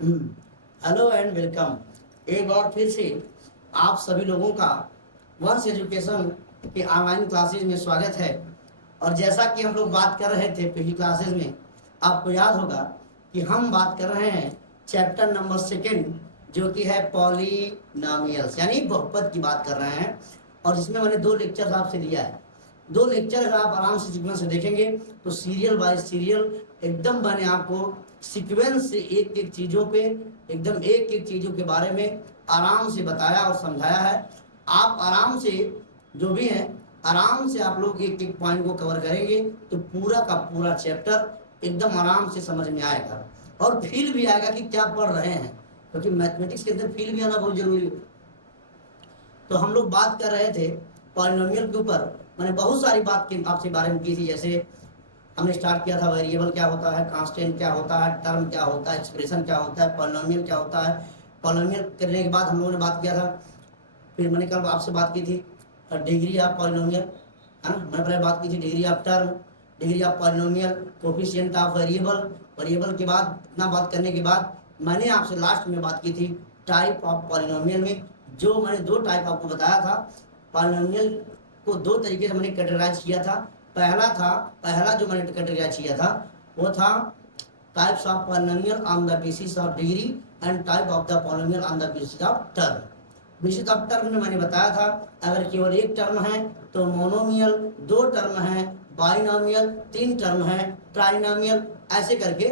Hello and welcome. एक बार फिर से आप सभी लोगों का वंश एजुकेशन के ऑनलाइन क्लासेज में स्वागत है। और जैसा कि हम लोग बात कर रहे थे पिछली क्लासेज में, आपको याद होगा कि हम बात कर रहे हैं चैप्टर नंबर 2 जो कि है पॉलिनॉमियल्स यानी बहुपद की बात कर रहे हैं। और जिसमें मैंने 2 लेक्चर्स आपसे लिया है। 2 लेक्चर अगर आप आराम से सीक्वेंस से देखेंगे तो सीरियल बाय सीरियल एकदम मैंने आपको सीक्वेंस से एक एक चीज़ों पे एकदम एक एक चीज़ों के बारे में आराम से बताया और समझाया है। आप आराम से जो भी हैं आराम से आप लोग एक एक पॉइंट को कवर करेंगे तो पूरा का पूरा चैप्टर एकदम आराम से समझ में आएगा और फील भी आएगा कि क्या पढ़ रहे हैं, क्योंकि मैथमेटिक्स के अंदर फील भी आना बहुत जरूरी है। तो हम लोग बात कर रहे थे पॉलिनोमियल के ऊपर। मैंने बहुत सारी बात की आपसे बारे में की थी। जैसे हमने स्टार्ट किया था वेरिएबल क्या होता है, कांस्टेंट क्या होता है, टर्म क्या होता है, एक्सप्रेशन क्या होता है, पॉलिनोमियल क्या होता है। पॉलिनोमियल करने के बाद हम लोगों ने बात किया था, फिर मैंने कल आपसे बात की थी डिग्री ऑफ पॉलिनोमियल, है ना। मैंने पहले बात की थी degree of term, degree of polynomial, coefficient of variable. Variable के बाद इतना बात करने के बाद मैंने आपसे लास्ट में बात की थी टाइप ऑफ पॉलिनोमियल में, जो मैंने 2 टाइप आपको बताया था। पॉलिनोमियल को 2 तरीके से मैंने कैटेगराइज किया था। पहला जो मैंने कैटेगराइज किया था वो था types of polynomial on the basis of degree and type of the polynomial on the basis of term. Basis of term में मैंने बताया था अगर केवल एक टर्म है तो मोनोमियल, 2 टर्म है बाइनोमियल, 3 टर्म है ट्राइनोमियल, ऐसे करके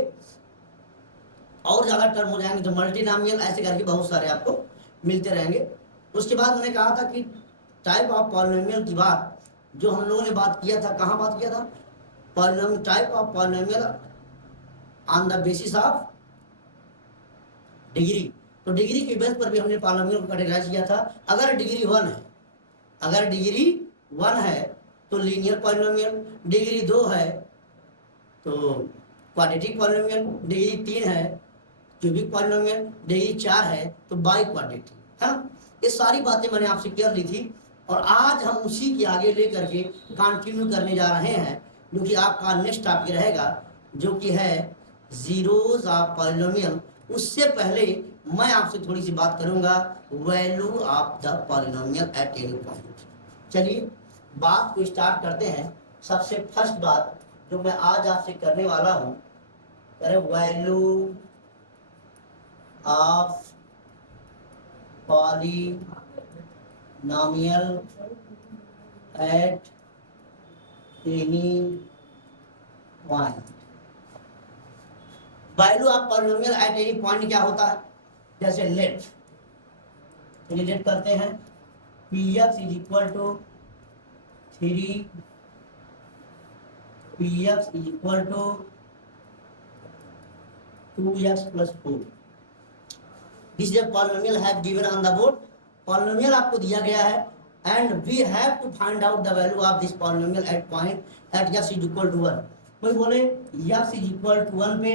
और ज़्यादा टर्म हो जाएंगे तो मल्टीनोमियल, ऐसे करके बहुत सारे आपको मिलते रहेंगे। उसके बाद मैंने कहा था कि टाइप ऑफ पॉलिनोमियल की बात जो हम लोगों ने बात किया था, कहाँ बात किया था, polynomial type of polynomial on the basis of degree. तो डिग्री के बेस पर भी हमने पॉलिनोमियल को कैटेगराइज किया था। अगर डिग्री 1 है, अगर डिग्री 1 है तो लीनियर पॉलिनोमियल, डिग्री 2 है तो क्वाड्रेटिक पॉलिनोमियल, डिग्री 3 है क्यूबिक पॉलिनोमियल, डिग्री 4 है तो बाई क्वाड्रेटिक, है ना। ये सारी बातें मैंने आपसे कर ली थी और आज हम उसी के आगे लेकर के कंटिन्यू करने जा रहे हैं, जो कि आपका नेक्स्ट टॉपिक रहेगा, जो कि है जीरोज ऑफ पॉलिनोमियल। उससे पहले मैं आपसे थोड़ी सी बात करूंगा value of the polynomial at any point. चलिए बात को स्टार्ट करते हैं। सबसे फर्स्ट बात जो मैं आज आपसे करने वाला हूं, value of polynomial at any point. Value of polynomial at any point क्या होता है? जैसे लेट करते हैं px is equal to 3 px is equal to 2x plus 4। This is polynomial have given on the board. Polynomial आपको दिया गया है and we have to find out the value of this polynomial at point at x is equal to 1। कोई बोले x is equal to 1 पे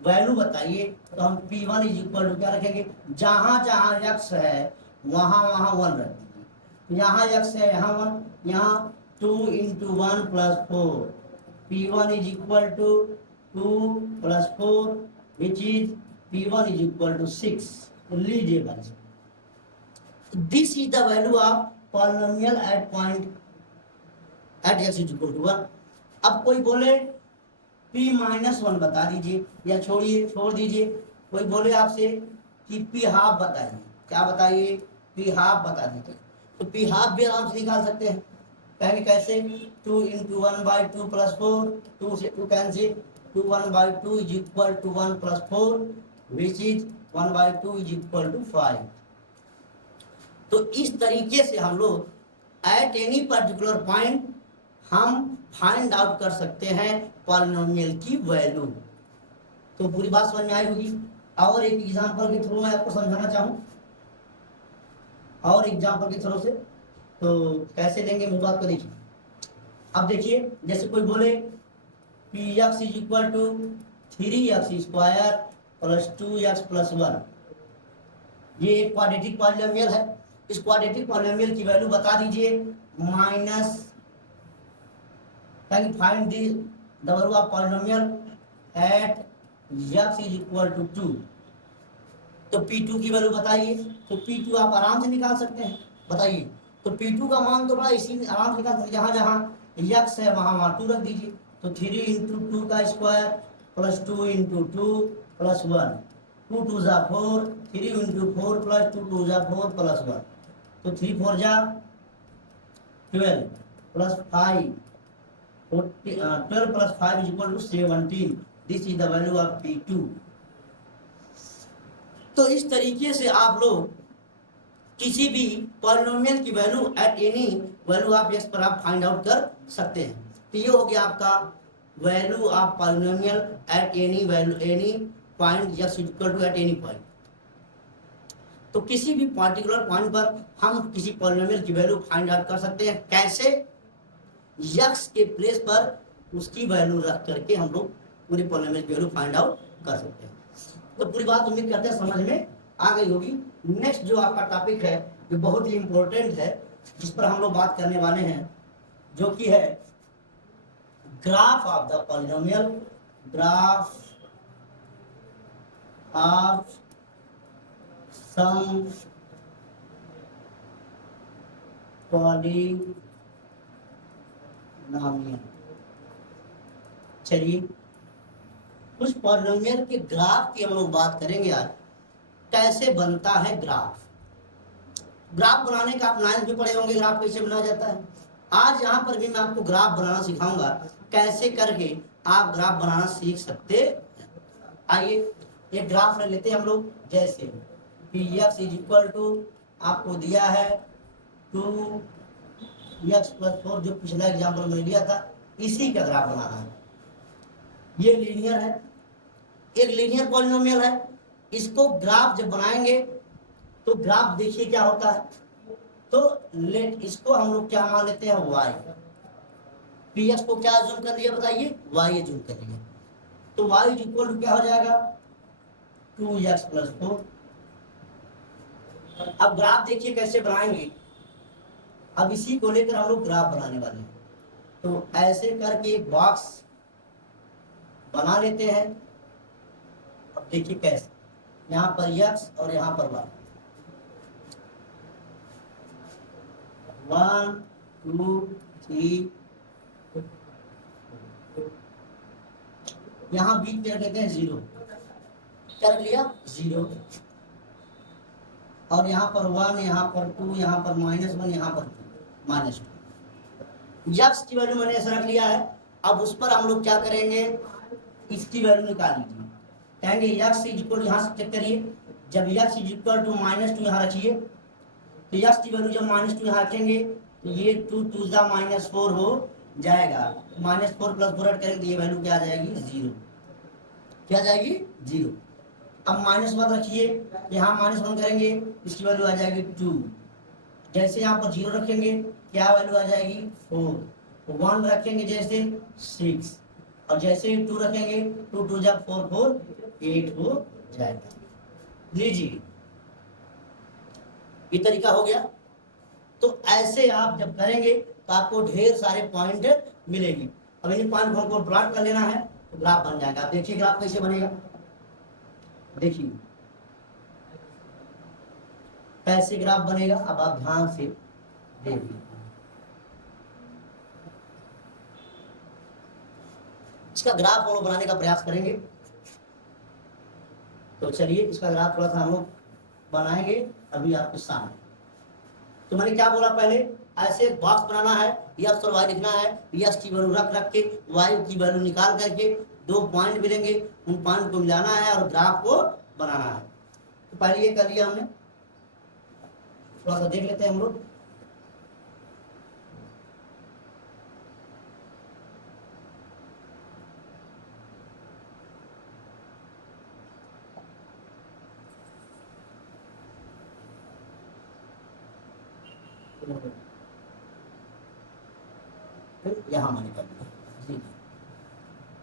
value बताइए, तो हम p1 इज इक्वल टू क्या रखेंगे, जहां जहां x है वहां वहां 1 रख दीजिए। तो यहाँ x है, यहाँ 1, यहाँ 2 × 1 plus 4, p1 is equal to 2 plus 4 which is p1 is equal to 6। लीजिए बस, this is the value of polynomial at point at x is equal to 1। अब कोई बोले p-1 बता दीजिए या छोड़ दीजिए। कोई बोले आपसे कि p½ बताइए, क्या बताइए, p½ बता दीजिए। तो p½ भी आराम से निकाल सकते हैं। कहेंगे कैसे, 2 × 1/2 प्लस 4, 2 से 2 cancel, 2 1/2 is equal to 1 plus 4 which is 1/2 is equal to 5। तो इस तरीके से हम लोग एट एनी पर्टिकुलर पॉइंट हम फाइंड आउट कर सकते हैं पॉलिनोमियल की वैल्यू। तो पूरी बात समझ में आई होगी। और एक एग्जांपल के थ्रू मैं आपको समझाना चाहूँ, और एग्जांपल के थ्रू से तो कैसे लेंगे मुझे बात को देखिए। अब देखिए जैसे कोई बोले px is equal to 3x square plus 2x plus 1। ये एक क्वाड्रेटिक पॉलिनोमियल है। इस क्वाड्रेटिक पॉलिनोमियल की वैल्यू बता दीजिए minus, find the value of polynomial at x is equal to 2। तो P2 की वैल्यू बताइए। तो P2 आप आराम से निकाल सकते हैं, बताइए। तो P2 का मान तो बड़ा इसी आराम से निकाल सकते, जहाँ जहाँ यक्स है वहाँ 2 रख दीजिए। तो 3 इंटू 2 का स्क्वायर प्लस 2 इंटू 2 प्लस 1, 2 2 जा 4, 3 इंटू 4 प्लस 2 2 जा 4 प्लस 1, तो 3 4 जा 12 plus 5, 12 plus 5 is equal to 17। This is the value of P2। तो इस तरीके से आप लोग किसी भी पॉलिनोमियल की value eight any value of x पर आप फाइंड आउट कर सकते हैं। तो ये हो गया आपका value of polynomial at any value, any point x equal to at any point. तो किसी भी पार्टिकुलर पॉइंट पर हम किसी पॉलिनोमियल की वैल्यू फाइंड आउट कर सकते हैं। कैसे? एक्स के प्लेस पर उसकी वैल्यू रख करके हम लोग पूरे पॉलिनोमियल की वैल्यू फाइंड आउट कर सकते हैं। तो पूरी बात उम्मीद करते हैं समझ में आ गई होगी। नेक्स्ट जो आपका टॉपिक है जो बहुत ही इंपॉर्टेंट है, जिस पर हम लोग बात करने वाले हैं, जो कि है graph of the polynomial, graph of some polynomial. चलिए कुछ पॉलिनोमियल के ग्राफ की हम लोग बात करेंगे आज। कैसे बनता है ग्राफ? ग्राफ बनाने का आप 9th में पढ़े होंगे, ग्राफ कैसे बनाया जाता है। आज यहाँ पर भी मैं आपको ग्राफ बनाना सिखाऊंगा, कैसे करके आप ग्राफ बनाना सीख सकते। आइए एक ग्राफ ले लेते हैं हम लोग। जैसे कि x इज इक्वल टू आपको दिया है 2x प्लस 4, जो पिछला एग्जाम्पल में लिया था, इसी का ग्राफ बनाना है। ये लीनियर है, एक लीनियर पॉलिनोमियल है। इसको ग्राफ जब बनाएंगे तो ग्राफ देखिए क्या होता है। तो लेट इसको हम लोग क्या मान लेते हैं, y। px को क्या जूम कर लिया बताइए, y जूम कर लिया। तो y इज इक्वल टू क्या हो जाएगा, 2x प्लस 4। अब ग्राफ देखिए कैसे बनाएंगे। अब इसी को लेकर हम लोग ग्राफ बनाने वाले हैं। तो ऐसे करके एक बॉक्स बना लेते हैं। अब देखिए कैसे, यहाँ पर x और यहाँ पर y, 1 2 3, यहाँ बीच में रख देते हैं 0, कर लिया 0, और यहाँ पर 1, यहाँ पर 2, यहाँ पर -1, यहाँ पर -2। यक्स की वैल्यू मैंने ऐसा रख लिया है। अब उस पर हम लोग क्या करेंगे, इसकी वैल्यू निकाल लीजिए। कहेंगे यक्स इज इक्वल, यहाँ से चेक करिए, जब यक्स इज इक्वल टू -2 यहाँ रखिए, तो यक्स की वैल्यू जब -2 यहाँ रखेंगे तो ये 2 2 जा -4 हो जाएगा। -4 प्लस 4 करेंगे तो ये वैल्यू क्या आ जाएगी, 0। क्या आ जाएगी, 0। अब -1 रखिए, यहाँ -1 करेंगे, इसकी वैल्यू आ जाएगी 2। जैसे यहाँ पर 0 रखेंगे, क्या वैल्यू आ जाएगी, 4। 1 रखेंगे जैसे 6, और जैसे 2 रखेंगे 2 2 जा 4 4 8 हो जाएगा। लीजिए ये तरीका हो गया। तो ऐसे आप जब करेंगे तो आपको ढेर सारे पॉइंट मिलेगी। अब इन पॉइंट को हमको प्लॉट कर लेना है तो ग्राफ बन जाएगा। आप देखिए ग्राफ कैसे बनेगा, देखिए कैसे ग्राफ बनेगा। अब आप ध्यान से देखिए, इसका ग्राफ हम लोग बनाने का प्रयास करेंगे। तो चलिए इसका ग्राफ थोड़ा सा हम लोग बनाएंगे अभी आपके सामने। तो मैंने क्या बोला पहले, ऐसे बॉक्स बनाना है, x और y लिखना है, x की वैल्यू रख रख के y की वैल्यू निकाल करके 2 पॉइंट मिलेंगे, उन पॉइंट को मिलाना है और ग्राफ को बनाना है। तो पहले ये कर लिया हमने, थोड़ा सा देख लेते हैं हम लोग। यहाँ मैंने कर लिया जी।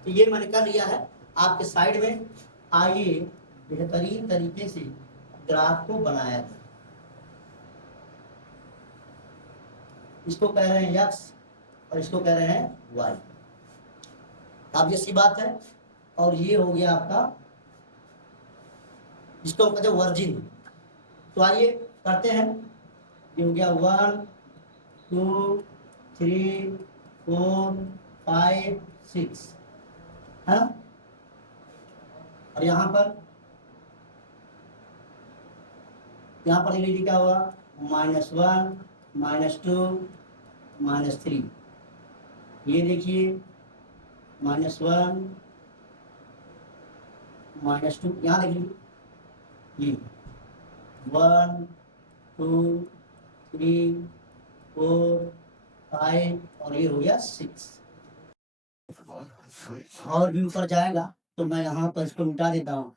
तो ये मैंने कर लिया है आपके साइड में। आइए बेहतरीन तरीके से ग्राफ को बनाया था। इसको कह रहे हैं x और इसको कह रहे हैं y। अब ये सी बात है। और ये हो गया आपका जिसको हम कहते हैं वर्जिन। तो आइए करते हैं। ये हो गया 1 2 3 4 5 6 है ना। और यहाँ पर लिख लीजिए क्या हुआ, -1 -2 -3। ये देखिए -1 -2, यहाँ देखिए ये 1 2 3 4 5 और ये हो गया 6। और भी ऊपर जाएगा तो मैं यहाँ पर इसको मिटा देता हूँ।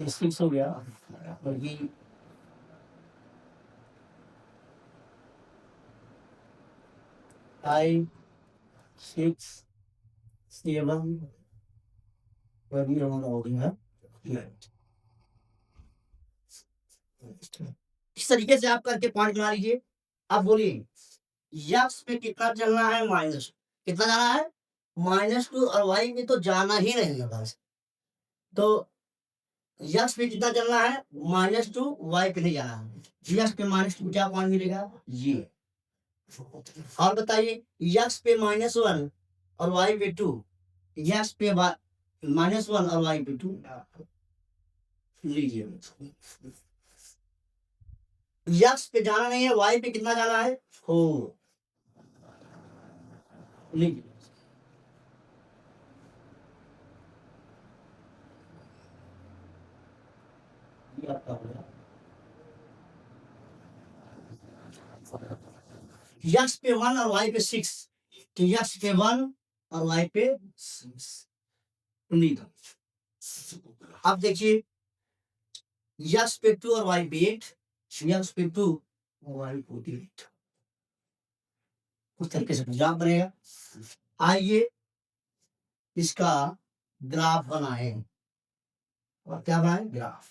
ये 6 हो गया, और ये 5 6 7 और ये हमारा हो गया 8। इस तरीके से आप करके पॉइंट बना लीजिए। अब बोलिए यक्स पे कितना चलना है, माइनस कितना जाना है, -2, और वाई में तो जाना ही नहीं है बस। तो यक्स पे कितना चलना है, -2, वाई पे नहीं जाना है। यक्स पे -2 क्या पॉइंट मिलेगा, ये। और बताइए यक्स पे -1 और वाई पे 2, यक्स पे -1 और वाई पे 2 लीजिए। यक्स पे जाना नहीं है, वाई पे कितना जाना है, 4 लीजिए। ये आपका हो गया। यक्स पे 1 और वाई पे 6, तो यक्स पे 1 और वाई पे 6 लीजिए। अब देखिए यक्स पे 2 और वाई पे 8, यक्स पे 2 और वाई पे 8, उस तरीके से ग्राफ बनेगा। आइए इसका ग्राफ बनाए। और क्या बनाए, ग्राफ।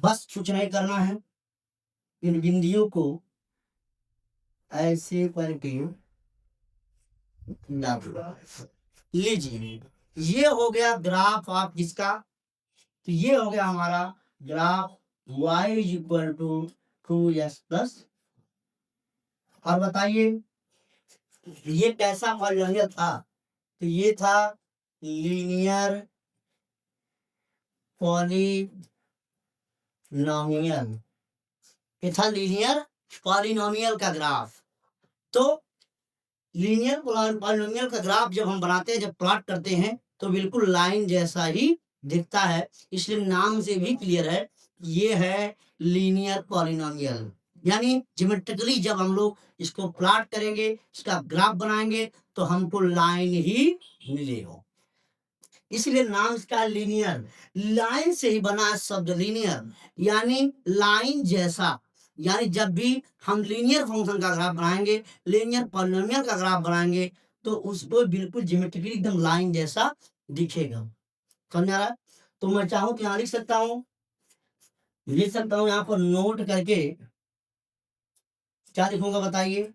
बस कुछ नहीं करना है, इन बिंदियों को ऐसे करके लीजिए। ये हो गया ग्राफ आप किसका, तो ये हो गया हमारा graph y equal to 2x+। और बताइए ये कैसा पॉलिनोमियल था, तो ये था लीनियर पॉलिनोमियल, ये था लीनियर पॉलिनोमियल का ग्राफ। तो लीनियर पॉलिनोमियल का ग्राफ जब हम बनाते हैं, जब प्लॉट करते हैं, तो बिल्कुल लाइन जैसा ही दिखता है। इसलिए नाम से भी क्लियर है, ये है लीनियर पॉलिनोमियल। यानी ज्योमेट्रिकली जब हम लोग इसको प्लॉट करेंगे, इसका ग्राफ बनाएंगे, तो हमको लाइन ही मिलेगा। इसलिए नाम इसका लीनियर, लाइन से ही बना शब्द लीनियर, यानी लाइन जैसा। यानी जब भी हम लीनियर फंक्शन का ग्राफ बनाएंगे, लीनियर पॉलिनोमियल का ग्राफ बनाएंगे, तो उसको बिल्कुल ज्योमेट्रिकली एकदम लाइन जैसा दिखेगा। समझ आ रहा है। तो मैं चाहूं कि यहाँ लिख सकता हूँ यहाँ पर नोट करके क्या लिखूंगा बताइए,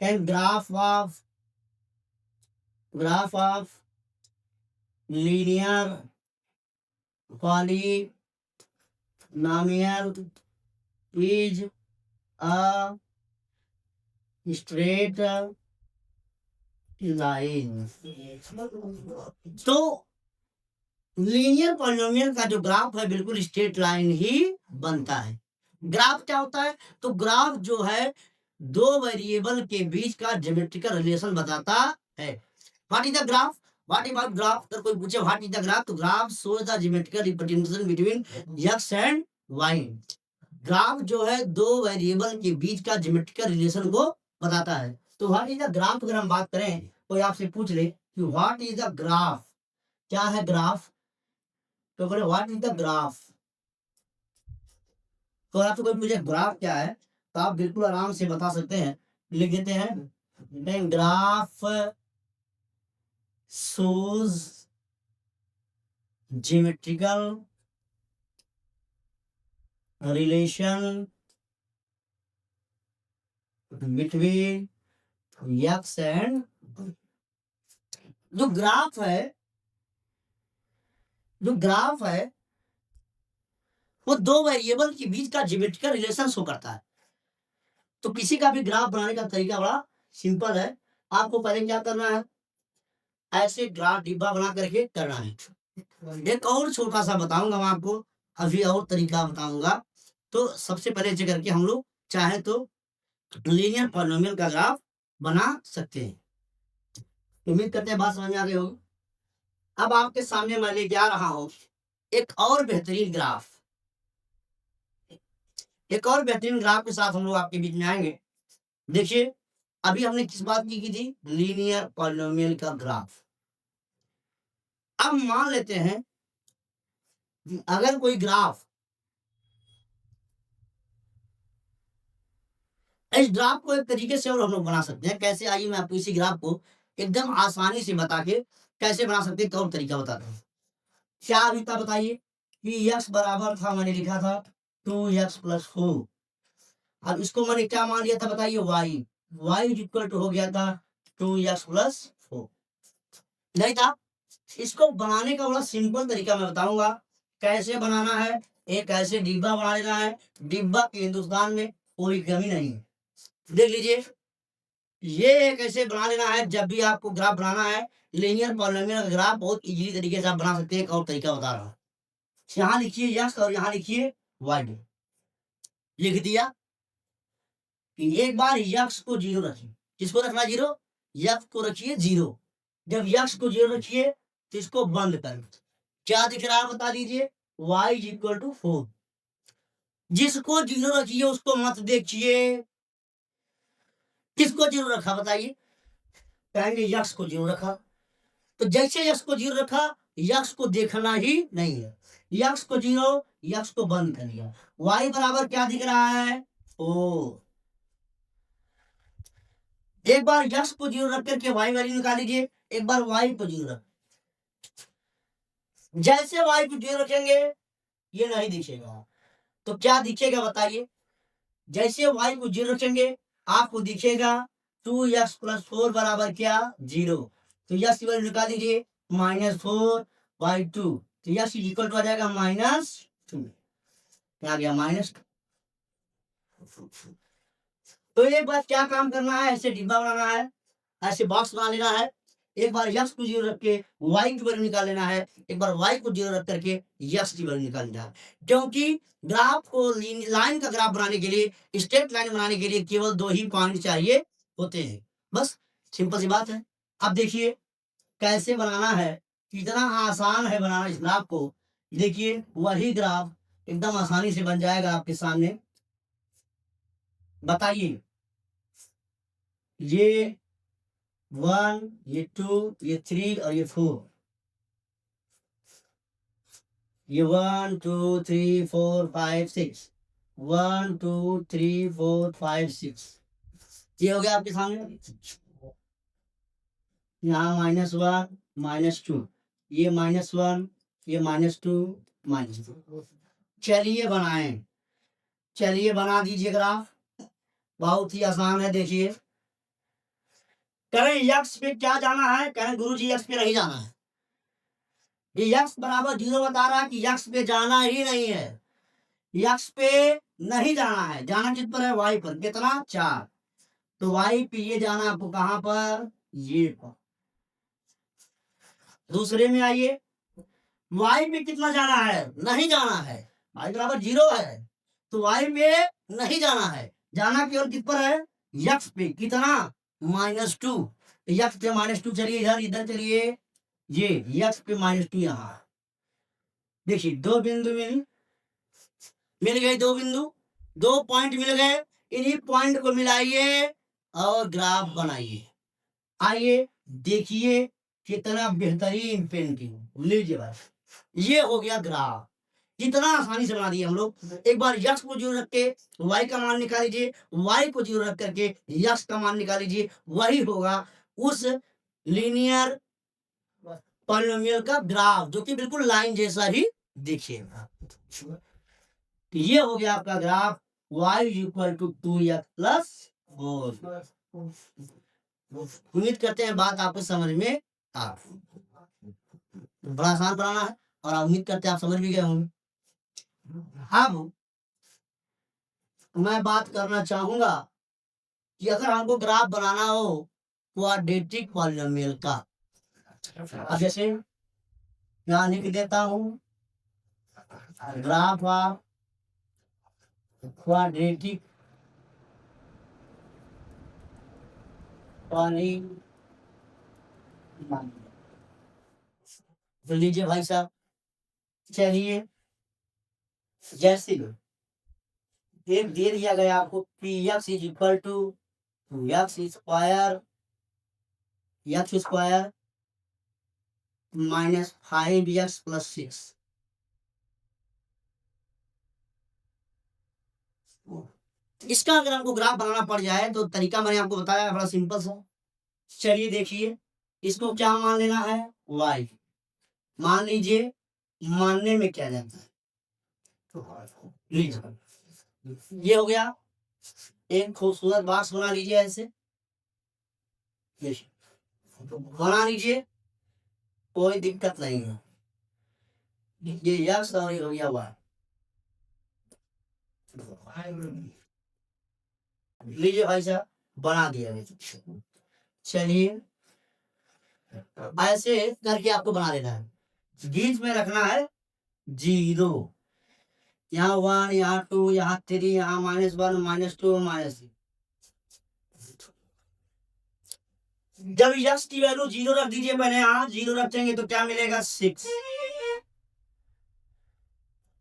and graph of linear polynomial is a straight line। तो लीनियर पॉलिनोमियल का जो ग्राफ है बिल्कुल स्ट्रेट लाइन ही बनता है। ग्राफ क्या होता है, तो ग्राफ जो है दो वेरिएबल के बीच का ज्योमेट्रिकल रिलेशन बताता है। What is the graph, what about graph, अगर कोई पूछे व्हाट इज द ग्राफ, तो graph shows the geometrical representation between x and y. Graph जो है दो वेरिएबल के बीच का ज्योमेट्रिकल रिलेशन को बताता है। तो व्हाट इज द ग्राफ, अगर हम बात करें, कोई आपसे पूछ ले कि व्हाट इज द ग्राफ, क्या है ग्राफ, तो बोले व्हाट इज द ग्राफ। तो आपसे कोई पूछे ग्राफ क्या है, तो आप बिल्कुल आराम से बता सकते हैं, लिख देते हैं graph shows geometrical relation between x and, जो ग्राफ है वो दो वेरिएबल के बीच का ज्योमेट्रिकल रिलेशन शो करता है। तो किसी का भी ग्राफ बनाने का तरीका बड़ा सिंपल है। आपको पहले क्या करना है, ऐसे ग्राफ डिब्बा बना करके करना है। एक और छोटा सा बताऊंगा मैं आपको, अभी और तरीका बताऊंगा। तो सबसे पहले ऐसे करके हम लोग चाहे तो लीनियर पॉलिनोमियल का ग्राफ बना सकते हैं। उम्मीद करते हैं बात समझ में आ गई होगी। अब आपके सामने मैं लेके आ रहा हूं एक और बेहतरीन ग्राफ, एक और बेहतरीन ग्राफ के साथ हम लोग आपके बीच में आएंगे। देखिए, अभी हमने किस बात की थी, लीनियर पॉलिनोमियल का ग्राफ। अब मान लेते हैं कि अगर कोई ग्राफ, इस ग्राफ को एक तरीके से और हम लोग बना सकते हैं। कैसे, आइए मैं आपको इसी ग्राफ को एकदम आसानी से बता के कैसे बना सकते हैं, एक और तरीका बताता हूँ। क्या अभी था बताइए कि x बराबर था, मैंने लिखा था 2x + 4। अब इसको मैंने क्या मान लिया था बताइए, y इक्वल टू हो गया था 2x + 4, नहीं था। इसको बनाने का बड़ा सिंपल तरीका मैं बताऊंगा कैसे बनाना है। एक ऐसे डिब्बा बना लेना है, डिब्बा के हिंदुस्तान में कोई कमी नहीं है। देख लीजिए, ये एक ऐसे बना लेना है। जब भी आपको ग्राफ बनाना है, लीनियर पॉलिनोमियल का ग्राफ बहुत इजीली तरीके से आप बना सकते हैं। एक और तरीका बता रहा हूँ, यहाँ लिखिए x और यहाँ लिखिए y। लिख दिया कि एक बार x को 0 रखिए। किसको रखना 0? x को रखिए 0। जब x को 0 रखिए तो इसको बंद कर, क्या दिख रहा है बता दीजिए, y = 4। जिसको 0 रखिए उसको मत देखिए। किसको 0 रखा बताइए, कहेंगे x को 0 रखा। तो जैसे x को 0 रखा, x को देखना ही नहीं है। x को 0, x को बंद कर दिया। y बराबर क्या दिख रहा है, 4। एक बार x को 0 रख करके y वैल्यू निकाल लीजिए। एक बार y को 0 रख, जैसे y को 0 रखेंगे ये नहीं दिखेगा, तो क्या दिखेगा बताइए, जैसे y को 0 रखेंगे आपको दिखेगा 2x + 4 बराबर क्या, 0। तो यस की वैल्यू निकाल दीजिए, -4/2। तो यस इक्वल टू आ जाएगा -2। क्या गया, -2। तो एक बार क्या काम करना है, ऐसे डिब्बा बनाना है, ऐसे बॉक्स बना लेना है। एक बार x को 0 रख के y की वैल्यू निकाल लेना है। एक बार y को 0 रख करके x की वैल्यू निकाल लेना है। क्योंकि ग्राफ को लाइन का ग्राफ बनाने के लिए, स्ट्रेट लाइन बनाने के लिए केवल 2 ही पॉइंट चाहिए होते हैं। बस सिंपल सी बात है। अब देखिए कैसे बनाना है, कितना आसान है बनाना इस ग्राफ को। देखिए वही ग्राफ एकदम आसानी से बन जाएगा आपके सामने। बताइए, ये 1, ये 2, ये 3 और ये 4। ये 1 2 3 4 5 6, 1 2 3 4 5 6, ये हो गया आपके सामने। यहाँ -1 -2, ये -1, ये -2 -2। चलिए बनाएं, चलिए बना दीजिए ग्राफ, बहुत ही आसान है। देखिए, करें x पे क्या जाना है, करें गुरुजी x पे नहीं जाना है। ये x बराबर 0 बता रहा है कि x पे जाना ही नहीं है, x पे नहीं जाना है। जाना किस पर है, y पर। कितना, 4। तो y पे ये जाना आपको कहां पर, ये पर। दूसरे में आइए, y पे कितना जाना है, नहीं जाना है। y बराबर 0 है तो y पे नहीं जाना है, जाना केवल किस पर है, x पे। कितना, -2। x पे -2, चलिए इधर, इधर चलिए, ये x पे -2 यहाँ। देखिए दो बिंदु मिल गए, दो बिंदु, 2 पॉइंट मिल गए। इन्हीं पॉइंट को मिलाइए और ग्राफ बनाइए। आइए देखिए कितना बेहतरीन पेंटिंग। लीजिए बस, ये हो गया ग्राफ। कितना आसानी से बना दिए हम लोग। एक बार x को 0 रख के y का मान निकाल लीजिए, y को 0 रख करके x का मान निकाल लीजिए। वही होगा उस लीनियर पॉलिनोमियल का ग्राफ, जो कि बिल्कुल लाइन जैसा ही दिखेगा। ये हो गया आपका ग्राफ, y = 2x + 4। उम्मीद करते हैं बात आपको समझ में आ, बड़ा आसान बनाना है और उम्मीद करते हैं आप समझ भी गए होंगे। अब मैं बात करना चाहूंगा कि अगर हमको ग्राफ बनाना हो क्वाड्रेटिक पॉलिनोमियल का, अब जैसे यहाँ लिख देता हूँ ग्राफ ऑफ क्वाड्रेटिक पॉलिनोमियल, तो लीजिए भाई साहब, चलिए जैसे एक दे दिया गया आपको p x is equal to x square minus 5x plus 6, इसका अगर हमको ग्राफ बनाना पड़ जाए तो तरीका मैंने आपको बताया बड़ा सिंपल सा। चलिए देखिए, इसको क्या मान लेना है, y मान लीजिए, मानने में क्या जाता है, लीजिए ये हो गया, एक खूबसूरत बॉक्स बना लीजिए ऐसे, बना लीजिए, कोई दिक्कत नहीं है, ये यक्स और ये हो गया वाई, लीजिए भाई साहब बना दिया। चलिए ऐसे करके आपको बना लेना है, बीच में रखना है 0, यहाँ 1, यहाँ 2, यहाँ 3, यहाँ -1, -2, -3। जब यक्स की वैल्यू 0 रख दीजिए, मैंने यहाँ 0 रखेंगे तो क्या मिलेगा, 6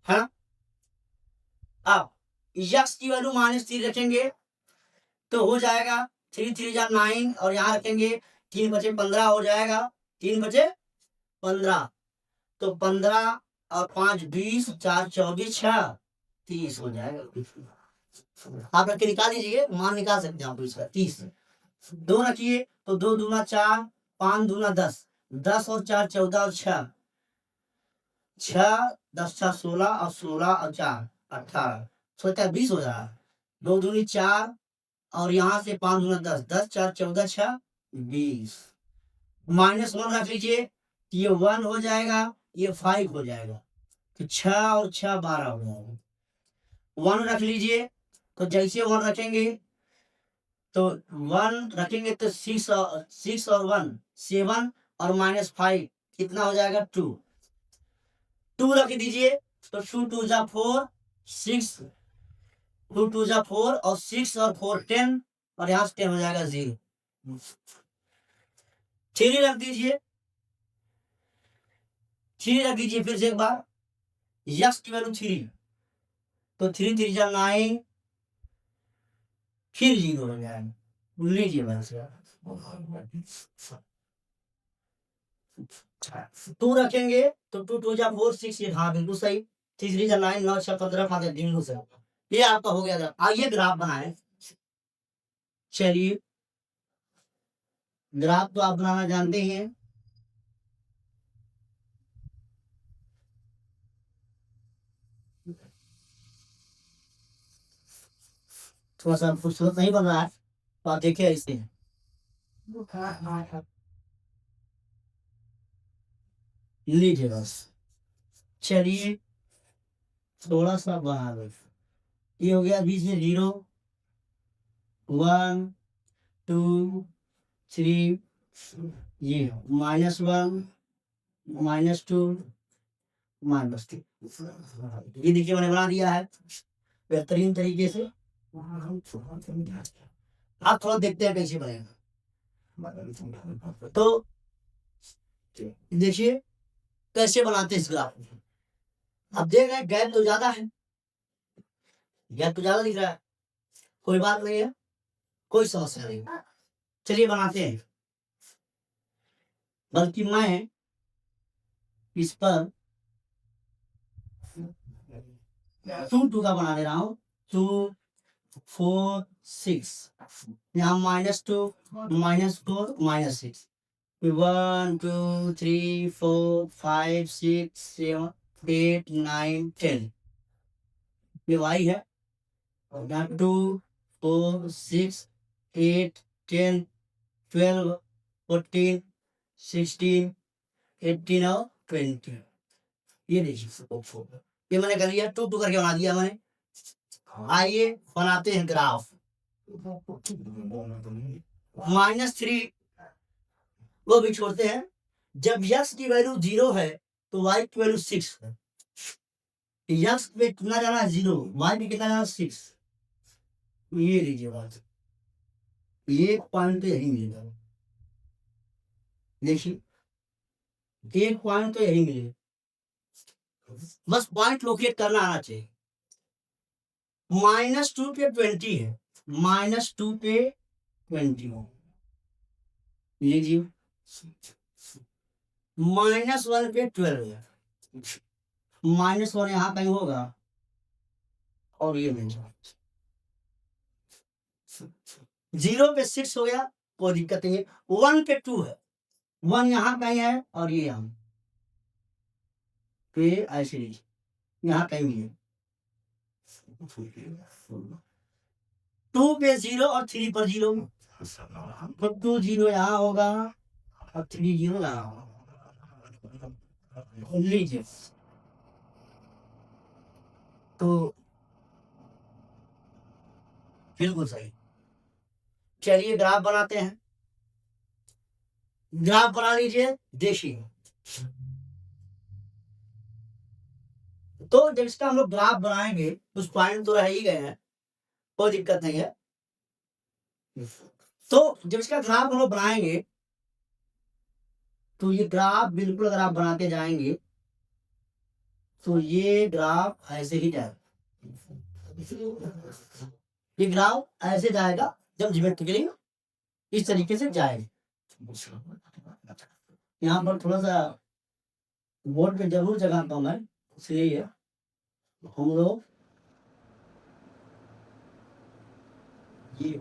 है ना। अब यक्स की वैल्यू -3 रखेंगे तो हो जाएगा 3 3 जा 9, और यहाँ रखेंगे 3 बचे 15 हो जाएगा, 3 बचे 15, तो 15 और 5 20, 4 24, 6 30 हो जाएगा। आप रख के निकाल लीजिए, मान निकाल सकते हैं आप इसका 30, 2 रखिए तो 2 दूना 4, 5 दूना 10, 10 और 4 14 और 6 10 6 16 और 16 और 4 18, 16 20 हो रहा है, 2 दूनी 4 और यहाँ से 5 दूना 10, 10 4 14 6 20, -1 रख लीजिए, ये 1 हो जाएगा, ये 5 हो जाएगा, तो 6 और 6 12 हो जाएगा। 1 रख लीजिए, तो जैसे 1 रखेंगे तो 1 रखेंगे तो 6 और 1 7, और -5 कितना हो जाएगा, 2, 2 रख दीजिए तो 2 2 जा 4, 6, 2 2 जा 4 और 6 और 4 10, और यहाँ से 10 हो जाएगा 0। 3 रख दीजिए, 3 रख दीजिए फिर से एक बार, यक्स की वैल्यू 3, तो 3 3 जा 9, फिर 0 हो जाएगा, लीजिए बस 2 रखेंगे तो 2 2 जा 4 6, ये हाँ बिल्कुल सही, 3 3 जा 9 9 6 15 5 बिल्कुल सही, ये आपका हो गया। आइए ग्राफ बनाए, चलिए ग्राफ तो आप बनाना जानते ही हैं, थोड़ा सा खूबसूरत नहीं बन रहा है तो आप देखिए इसे, लीजिए बस, चलिए थोड़ा सा बना लो, ये हो गया बीच में 0 1 2 3, ये -1 -2 -3, ये देखिए मैंने बना दिया है बेहतरीन तरीके से। आप थोड़ा देखते हैं कैसे बनेगा, तो देखिए कैसे बनाते हैं इस ग्राफ को। अब देख रहे हैं गैप तो ज्यादा है, गैप तो ज्यादा दिख रहा है, कोई बात नहीं है, कोई समस्या नहीं, चलिए बनाते हैं, बल्कि मैं इस पर 2 2 का बना दे रहा हूँ, 2 4 6, यहाँ -2 -4 -6, 1 2 3 4 5 6 7 8 9 10, ये वाई है, 2 4 6 8 10 12 14 16 18 और 20, ये देखिए ये मैंने कर लिया, 2 2 करके बना दिया मैंने। आइए बनाते हैं ग्राफ। -3 वो भी छोड़ते हैं। जब यक्स की वैल्यू 0 है तो वाई की वैल्यू 6 है। यक्स पे कितना जाना है 0, वाई पे कितना जाना है 6। ये लीजिए बात, एक पॉइंट तो यही मिलेगा। देखिए एक पॉइंट तो यही मिलेगा, बस पॉइंट लोकेट करना आना चाहिए। -2 पे 20 है, -2 पे 20 लीजिए। -1 पे 12 है, -1 यहाँ कहीं होगा और ये नहीं। 0 पे 6 हो गया, कोई दिक्कत नहीं है। 1 पे 2 है, 1 यहाँ कहीं है और ये यहाँ पे ऐसे यहाँ कहीं भी है। 2 पे 0 और 3 पर 0, तो 2 0 यहाँ होगा और 3 0 यहाँ होगा। लीजिए तो बिल्कुल सही। चलिए ग्राफ बनाते हैं। ग्राफ बना लीजिए, देखिए। तो जब इसका हम लोग ग्राफ बनाएंगे, कुछ पॉइंट तो रह ही गए हैं, कोई दिक्कत नहीं है। तो जब इसका ग्राफ हम लोग बनाएंगे तो ये ग्राफ बिल्कुल अगर आप बनाते जाएंगे तो ये ग्राफ ऐसे ही जाएगा। ये ग्राफ ऐसे जाएगा जब ज्योमेट्रिकली इस तरीके से जाएगा। यहाँ पर थोड़ा सा बोर्ड पे जरूर जगह कम है, इसलिए हम लोग ये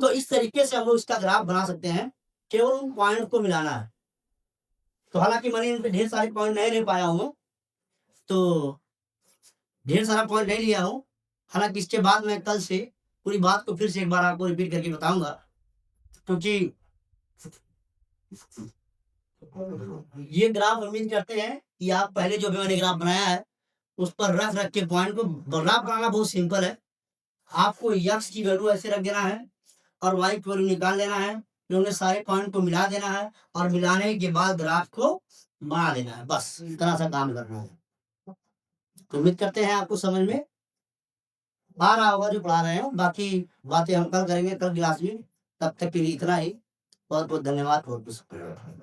तो इस तरीके से हम लोग इसका ग्राफ बना सकते हैं। केवल उन पॉइंट को मिलाना है। तो हालांकि मैंने इन पे ढेर सारे पॉइंट नहीं ले पाया हूँ, तो ढेर सारा पॉइंट नहीं लिया हूँ। हालांकि इसके बाद मैं कल से पूरी बात को फिर से एक बार आपको रिपीट करके बताऊंगा, क्योंकि ये ग्राफ उम्मीद करते हैं कि आप पहले जो भी मैंने ग्राफ बनाया है उस पर रख रख के पॉइंट को। ग्राफ बनाना बहुत सिंपल है। आपको यक्स की वैल्यू ऐसे रख देना है और वाई की वैल्यू निकाल देना है, फिर उन्हें सारे पॉइंट को मिला देना है और मिलाने के बाद ग्राफ को बना देना है। बस इतना सा काम करना है। तो उम्मीद करते हैं आपको समझ में आ रहा होगा जो पढ़ा रहे हैं। बाकी बातें हम कल करेंगे, कल क्लास में। तब तक के लिए इतना ही। बहुत बहुत धन्यवाद। बहुत बहुत शुक्रिया।